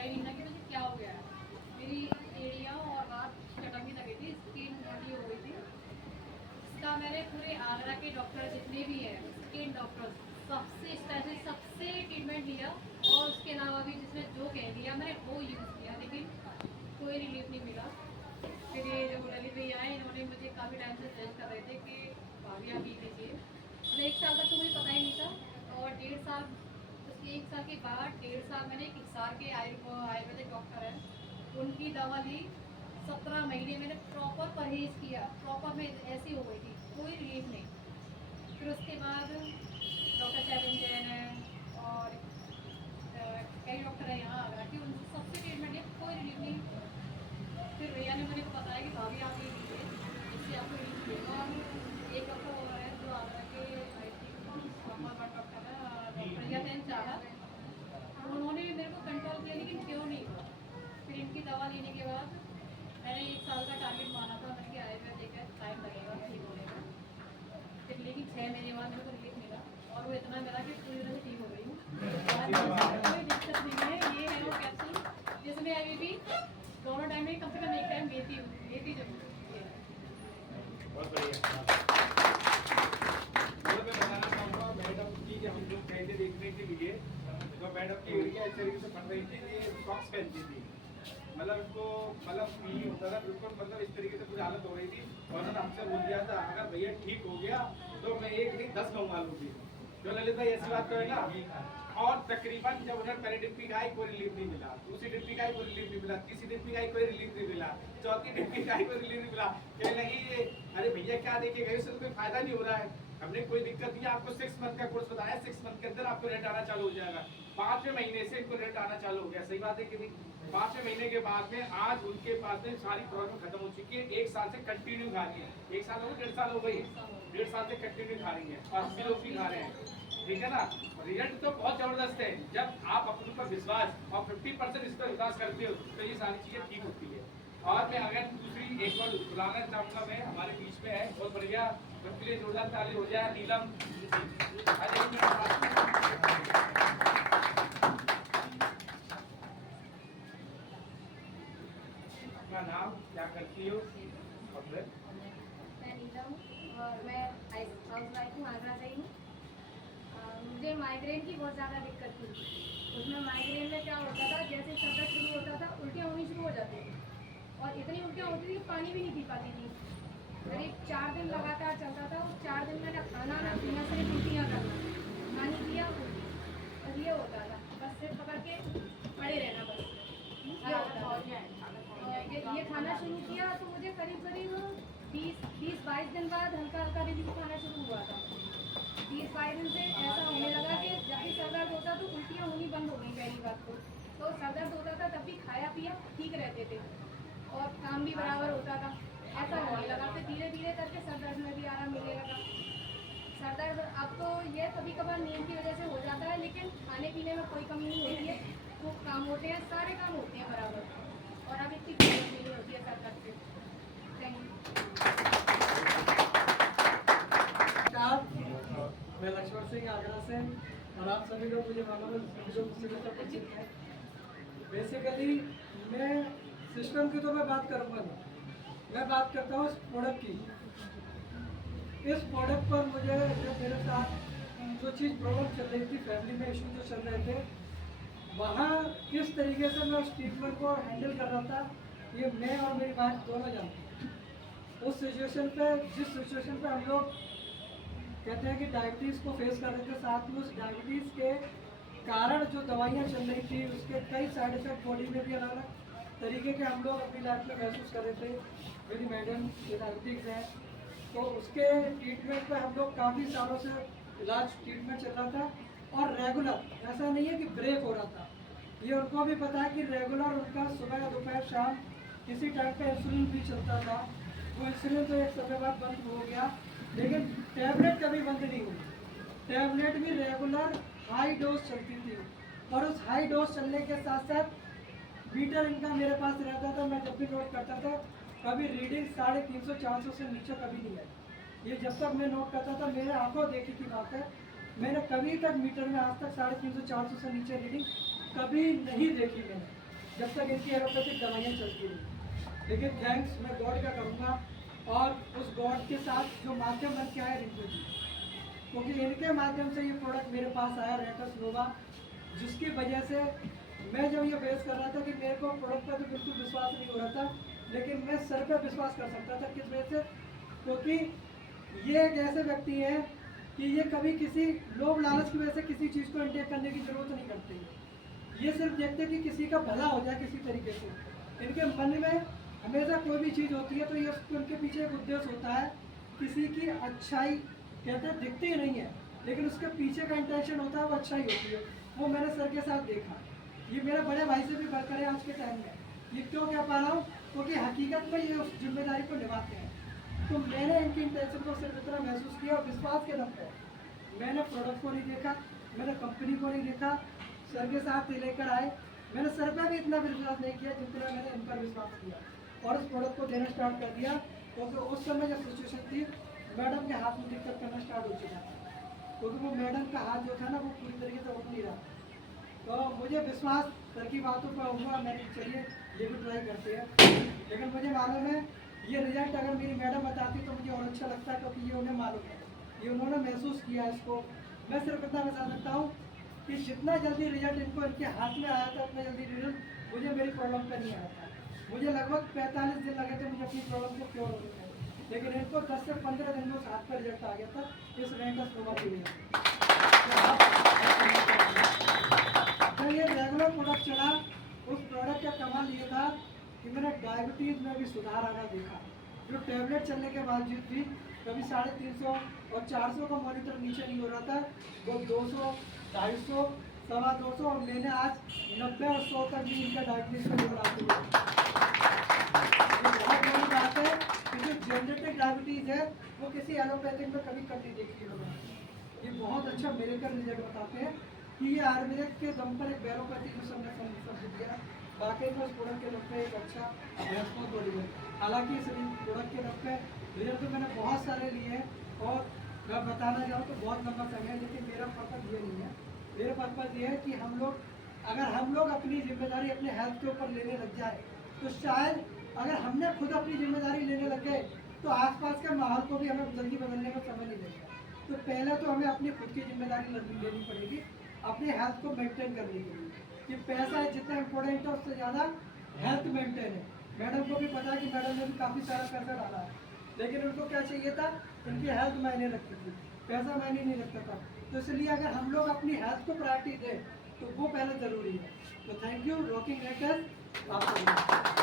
ही नहीं था कि मुझे क्या हो गया है। मेरी एड़ियाँ और हाथ चटकने लगी थी, स्किन मोटी हो गई थी। इसका मैंने पूरे आगरा के डॉक्टर जितने भी हैं स्किन डॉक्टर सबसे स्पेशल सबसे ट्रीटमेंट लिया, और उसके अलावा भी जिसने जो कह दिया मैंने वो यूज़ किया, लेकिन कोई रिलीफ नहीं मिला। फिर ये जो ललित भैया आए इन्होंने मुझे काफ़ी टाइम से सजेस्ट कर रहे थे कि भाभी आप पी लीजिए। मतलब 1 साल तक तो मुझे पता ही नहीं था, और 1.5 साल, उसके 1 साल के बाद 1.5 साल मैंने एक हिसार के आयुर्वेदिक डॉक्टर हैं उनकी दवा ली। 17 महीने मैंने प्रॉपर परहेज़ किया, प्रॉपर में ऐसी हो गई थी, कोई रिलीफ नहीं। फिर उसके बाद डॉक्टर शैलन जैन है और कई डॉक्टर हैं यहाँ आगरा के, उनसे सबसे ट्रीटमेंट है, कोई रिलीफ नहीं। फिर भैया ने मुझे बताया कि भाभी आप ये लीजिए, इससे आपको रिलीफ मिलेगा। और एक डॉक्टर और है जो आगरा के आई थिंक नंबर 1 डॉक्टर है, डॉक्टर यतन चाहा, उन्होंने मेरे को कंट्रोल किया, लेकिन क्यों नहीं हुआ। फिर इनकी दवा लेने के बाद मैंने 1 साल का टारगेट माना था, मैंने कि आयुर्वेद का टाइम लगेगा ठीक होने का। फिर लेकिन 6 महीने बाद मेरे को रिलीफ मिला, और वो इतना मिला कि पूरी तरह से ठीक हो गई हूँ। कोई दिक्कत नहीं है। ये है वो कैप्सूल जिसमें अभी भी दोनों टाइम में कम से कम एक टाइम लेती जरूर है। बहुत बढ़िया। मैं बताना चाहूँगा मैडम की, हम लोग गए थे देखने के लिए, तो मैडम की एड़ियाँ इस तरीके से बढ़ रही थी, ये सॉक्स पहनती थी, मतलब उनको मतलब फील होता था बिल्कुल, मतलब इस तरीके से पूरी हालत हो रही थी। और उन्होंने हमसे बोल दिया था अगर भैया ठीक हो गया तो मैं 1 नहीं 10 मंगवा लूँगी। जो ललित भाई ऐसी बात करेगा। और तकरीबन जब उन्होंने पहले डिप्पी खाई कोई रिलीफ नहीं मिला, दूसरी डिप्पी खाई कोई रिलीफ नहीं मिला, तीसरी डिप्पी खाई कोई रिलीफ नहीं मिला, चौथी डिप्पी खाई कोई रिलीफ नहीं मिला। कहने लगी अरे भैया क्या देखे गए, उससे तो कोई फायदा नहीं हो रहा है। हमने कोई दिक्कत नहीं, आपको 6 मंथ का कोर्स बताया, 6 मंथ के अंदर आपको रेट आना चालू हो जाएगा। 5वें महीने से इनको रेट आना चालू हो गया। सही बात है कि नहीं? 5वें महीने के बाद में आज उनके पास में सारी प्रॉब्लम खत्म हो चुकी है। 1 साल से कंटिन्यू खा रही है, 1 साल हो 1.5 साल हो गई, 1.5 साल से कंटिन्यू खा रही है और सिरोपी खा रहे हैं। ठीक है ना? रिजल्ट तो बहुत जबरदस्त है। जब आप अपने ऊपर विश्वास और 50% इस पर विश्वास करते हो तो ये सारी चीजें ठीक होती है। और मैं अगर दूसरी एक बार बुलाना चाहूंगा, मैं हमारे बीच में है, बहुत बढ़िया, उनके लिए जोरदार ताली हो जाए। नीलम अपना नाम क्या करती हो? मैं नीलम और मैं हाउस वाइफ हूँ, आगरा से ही हूँ। मुझे माइग्रेन की बहुत ज़्यादा दिक्कत थी। उसमें माइग्रेन में क्या होता था, जैसे सर दर्द शुरू होता था उल्टियाँ होनी शुरू हो जाती थी, और इतनी उल्टियाँ होती थी पानी भी नहीं पी पाती थी। करीब 4 दिन लगातार चलता था। उस 4 दिन में ना खाना ना पीना, सिर्फ उल्टियाँ करना, पानी पिया उल्टी, बस ये होता था। बस सिर पकड़ के पड़े रहना, बस ये होता था। ये खाना शुरू किया तो मुझे करीब करीब 20-22 दिन बाद हल्का हल्का रिलीफ खाना शुरू हुआ था। 20-22 दिन से ऐसा होने लगा कि जब भी सर दर्द होता तो उल्टियाँ होनी बंद हो गई पहली बात तो सर दर्द होता था तब भी खाया पिया ठीक रहते थे, और काम भी बराबर होता था। ऐसा होने लगा, फिर धीरे धीरे करके सर दर्द में भी आराम मिलने लगा। सर दर्द अब तो ये कभी कभार नींद की वजह से हो जाता है, लेकिन खाने पीने में कोई कमी नहीं होती है, वो काम होते हैं, सारे काम होते हैं बराबर, और अब इतनी प्रॉब्लम नहीं होती है सर दर्द से। Thank you. मैं लक्ष्मण सिंह आगरा से, और आप सभी लोग मुझे मालूम है जो मुझसे मिलकर परिचित है। बेसिकली मैं सिस्टम की तो मैं बात करूँगा नहीं, मैं बात करता हूँ इस प्रोडक्ट की। इस प्रोडक्ट पर मुझे जब मेरे साथ जो चीज़ प्रॉब्लम चल रही थी, फैमिली में इशू जो चल रहे थे, वहाँ किस तरीके से मैं उस ट्रीटमेंट को हैंडल कर रहा था, ये मैं और मेरी वाइफ दोनों जानते हैं। उस सिचुएशन पे, जिस सिचुएशन पे हम लोग कहते हैं कि डायबिटीज़ को फेस कर रहे थे, साथ में उस डायबिटीज़ के कारण जो दवाइयाँ चल रही थी उसके कई साइड इफेक्ट बॉडी में भी अलग अलग तरीके के हम लोग अपनी लाइफ में महसूस कर रहे थे। मेरी मैडम ये डायबिटीज़ है, तो उसके ट्रीटमेंट पे हम लोग काफ़ी सालों से इलाज ट्रीटमेंट चल रहा था, और रेगुलर, ऐसा नहीं है कि ब्रेक हो रहा था। ये उनको भी पता है कि रेगुलर उनका सुबह दोपहर शाम किसी टाइप का इंसुलिन भी चलता था। वो इंसुलिन तो एक समय बाद बंद हो गया, लेकिन टैबलेट कभी बंद नहीं हुई। टैबलेट भी रेगुलर हाई डोज चलती थी, और उस हाई डोज चलने के साथ साथ मीटर इनका मेरे पास रहता था। मैं जब भी नोट करता था कभी रीडिंग 350-400 से नीचे कभी नहीं आई। ये जब तक मैं नोट करता था, मेरे आंखों देखी की बात है, मैंने कभी तक मीटर में आज तक 350-400 से नीचे रीडिंग कभी नहीं देखी मैंने। जब तक इनकी एलोपैथिक दवाइयाँ चलती रही। लेकिन थैंक्स मैं गॉड का करूँगा, और उस गॉड के साथ जो माध्यम बन के आया रिंकू जी, क्योंकि इनके माध्यम से ये प्रोडक्ट मेरे पास आया रेटस नोवा, जिसकी वजह से मैं जब ये फेस कर रहा था कि मेरे को प्रोडक्ट पर तो बिल्कुल विश्वास नहीं हो रहा था, लेकिन मैं सर पे विश्वास कर सकता था। किस वजह से? क्योंकि ये एक ऐसे व्यक्ति हैं कि ये कभी किसी लोभ लालच की वजह से किसी चीज़ को इंटेक करने की जरूरत नहीं करते। ये सिर्फ देखते कि किसी का भला हो जाए किसी तरीके से। इनके मन में हमेशा कोई भी चीज़ होती है तो ये उनके पीछे एक उद्देश्य होता है, किसी की अच्छाई कहते हैं दिखती ही नहीं है, लेकिन उसके पीछे का इंटेंशन होता है वो अच्छाई होती है। वो मैंने सर के साथ देखा, ये मेरे बड़े भाई से भी बढ़कर है आज के टाइम में। ये क्यों कह पा रहा हूँ? क्योंकि हकीकत में ये उस जिम्मेदारी को निभाते हैं। तो मैंने इनकी इंटेंशन को सिर्फ इतना महसूस किया, और विश्वास के दम पर मैंने प्रोडक्ट को नहीं देखा, मैंने कंपनी को नहीं देखा, सर के साथ लेकर आए। मैंने सर पर भी इतना विश्वास नहीं किया जितना मैंने इन पर विश्वास किया, और इस प्रोडक्ट को देना स्टार्ट कर दिया। क्योंकि उस समय जब सिचुएशन थी, मैडम के हाथ में दिक्कत करना स्टार्ट हो चुका था, क्योंकि वो मैडम का हाथ जो था ना वो पूरी तरीके से उठ नहीं रहा। तो मुझे विश्वास सर की बातों पर हुआ, मैंने चलिए ये भी ट्राई करते हैं। लेकिन मुझे मालूम है ये रिजल्ट अगर मेरी मैडम बताती तो मुझे और अच्छा लगता, क्योंकि ये उन्हें मालूम है, ये उन्होंने महसूस किया इसको। मैं सिर्फ इतना बता सकता हूँ कि जितना जल्दी रिजल्ट इनको इनके हाथ में आया था, उतना जल्दी रिजल्ट मुझे मेरी प्रॉब्लम पर नहीं आया था। मुझे लगभग 45 दिन लगे थे मुझे अपनी प्रॉब्लम को क्योर होने में, लेकिन इनको 10 से 15 दिन में उस हाथ पर रिजल्ट आ गया था इस रेटस नोवा के लिए। तो ये रेगुलर प्रोडक्ट चला, उस प्रोडक्ट का कमाल ये था कि मैंने डायबिटीज़ में भी सुधार आना देखा। जो टैबलेट चलने के बावजूद भी कभी 350 और 400 का मॉनिटर नीचे नहीं हो रहा था, वो 200, 250, 250 और मैंने आज 90 और 100 तक भी इनका डायबिटीज़ का लेवल आ चुका है। बहुत बड़ी बात है कि जो जेनेटिक डायबिटीज़ है वो किसी एलोपैथिक में कभी कम नहीं देखी होगा। ये बहुत अच्छा मेडिकल रिजल्ट बताते हैं कि ये आयुर्वेदिक के दम पर एक बैरोपैथिक जो सबने समझ दिया, वाकई में उस प्रोडक्ट के दम पे एक अच्छा रेस्पॉन्स हो रही है। हालांकि इस प्रोडक्ट के दम पे रिजल्ट तो मैंने बहुत सारे लिए हैं, और मैं बताना चाहूँ तो बहुत लंबा समय है, लेकिन मेरा पर्पज़ ये नहीं है। मेरा पर्पज़ ये है कि अगर हम लोग अपनी जिम्मेदारी अपने हेल्थ के ऊपर लेने लग जाए, तो शायद अगर हमने खुद अपनी जिम्मेदारी लेने लग गए तो आसपास के माहौल को भी हमें जल्दी बदलने में समय नहीं लगेगा। तो पहले तो हमें अपनी खुद की जिम्मेदारी लेनी पड़ेगी अपने हेल्थ को मेंटेन करने के लिए, कि पैसा जितना इम्पोर्टेंट है उससे ज़्यादा हेल्थ मेंटेन है। मैडम को भी पता है कि मैडम ने भी काफ़ी सारा पैसा डाला है, लेकिन उनको क्या चाहिए था, उनकी हेल्थ मायने रखती थी, पैसा मायने नहीं रखता था। तो इसलिए अगर हम लोग अपनी हेल्थ को प्रायोरिटी दें तो वो पहले ज़रूरी है। तो थैंक यू रॉकिंग रेटस आपको।